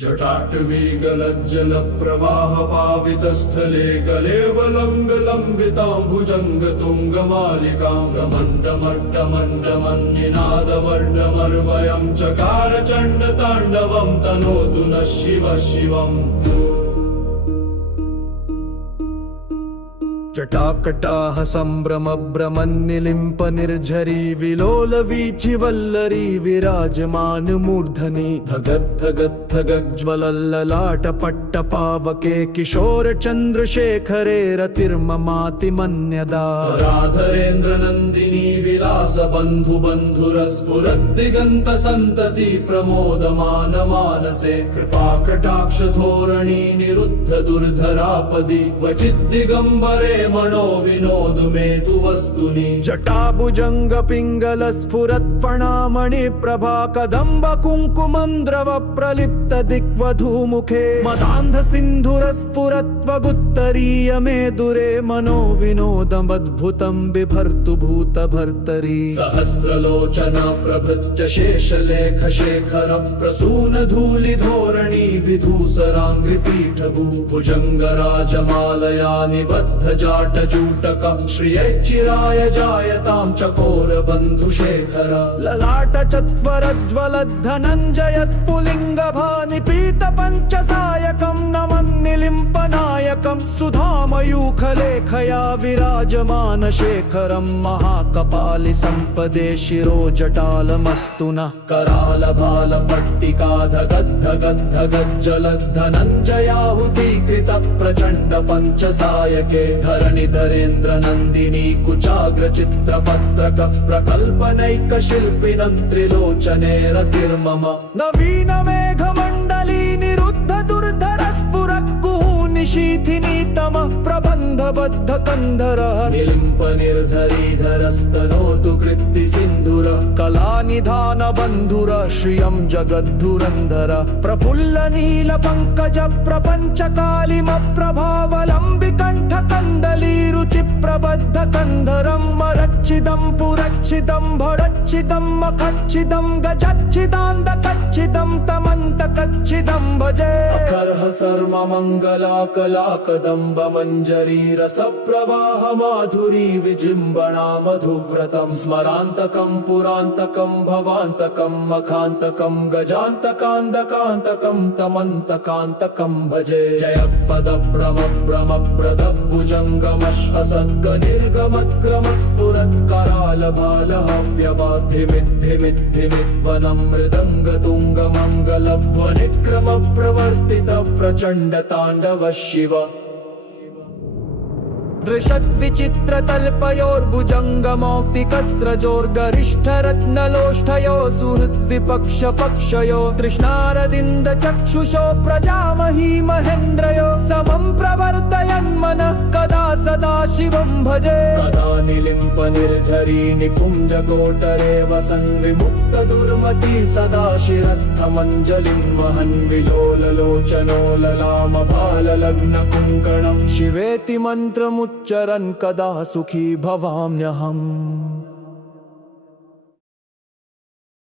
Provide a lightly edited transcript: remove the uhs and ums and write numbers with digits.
जटाटवीगलज्जलप्रवाहपावितस्थले गलेवलङ्गलम्बितां भुजङ्गतुङ्गमालिकां रमण्डमड्डमण्डमन्निनादवर्णमर्वयं चकार चण्डताण्डवं तनोतु नः शिवः शिवम्। जटाकटाह संभ्रम भ्रमन्निलिम्प निर्झरी विलोलवीचिवल्लरी विराजमान मूर्धनि धगद्धगद्धगज्ज्वलल्ललाटपट्टपावके किशोर चन्द्रशेखरे रतिर्ममाति मन्यदा। धराधरेन्द्रनन्दिनी विलास बन्धु बन्धुरस्फुरद्दिगन्त सन्तति प्रमोदमान मानसे कृपाकटाक्ष धोरणी निरुद्ध दुर्धरापदि क्वचिद्दिगम्बरे मणो विनोद मे तु वस्तुनि। जटाभुजंग पिंगल स्फुरत् फणामणि प्रभा कदम्ब कुंकुमं द्रव प्रलिप्त दिग्वधूमुखे मदान्ध सिन्धुर स्फुरत्वगुत्तरीय मे दुरे मनो विनोदमद्भुतं बिभर्तु भूत भर्तरी। सहस्रलोचन प्रभृत्य शेषलेख शेखर प्रसून धूलि धोरणी विधूसराङ्घ्रि पीठभू भुजंग राजमालया निबद्ध जाटजूटक श्रियै चिराय जायतां चकोर बन्धुशेखर। ललाट चत्वरज्ज्वलद्धनञ्जय स्फुलिङ्ग भानिपीत पञ्चसायकं नमन्निलिम्पनायकं सुधामयूखलेखया विराजमान शेखरं महाकपालि सम्पदे शिरो जटालमस्तु नः। करालबाल पट्टिकाधगद्धगद्धगज्जलद्धनञ्जयाहुतीकृत प्रचण्ड पञ्चसायके धरणिधरेन्द्र नन्दिनी कुचाग्र चित्रपत्रक प्रकल्पनैक शिल्पिनं त्रिलोचने रतिर्मम। नवीन मेघमण्डली निरुद्ध दुर्धर स्फुरक्कुः निशीथिनी तम प्रबन्धबद्ध कंधर निलिम्प निर्झरीधरस्तनोतु कृत्ति सिन्धुर कलानिधान बन्धुर श्रियं जगद्धुरन्धर। प्रफुल्ल नील पंकज प्रपञ्च कालिम प्रभावलम्बि कंठ कंदली रुचि प्रबद्ध कंधरं मरच्छिदं पुरच्छिदं भडच्छिदं मखच्छिदं गजच्छिदान्त कच्छिदं तमन्त कच्छिदं भजे। अकर्ह सर्व मंगला कला कदम्ब मंजरी रस प्रवाह माधुरी विजिम्बणा मधुव्रतं स्मरान्तकं पुरान्तकं भवान्तकं मखान्तकं गजान्तकान्तकान्तकं तमन्तकान्तकं भजे। जय पद भ्रम भ्रम प्रद भुजङ्गमश्हसद्ग निर्गमद्ग्रम स्फुरत् कराल बाल हव्यवाद्धिमिद्धिमिद्धिमिद्वनं मृदङ्ग तुङ्ग मङ्गल ध्वनिक्रम प्रवर्तित प्रचण्ड ताण्डव शिव। दृशद्विचित्रतल्पयोर्भुजङ्गमौक्तिकस्रजोर्गरिष्ठरत्नलोष्ठयो सुहृद्विपक्ष पक्षयो तृष्णारदिन्द चक्षुषो प्रजामही महेन्द्रयो समं प्रवर्तयन्मनः कदा सदा शिवं भजे। कदा निलिम्प निर्झरी निकुञ्ज कोटरे वसन् विमुक्त दुर्मति सदा शिरस्थमञ्जलिं वहन् विलोललोचनो ललाम बाललग्न कुङ्कणं शिवेति मन्त्रमुच्चरन् कदा सुखी भवाम्यहम्।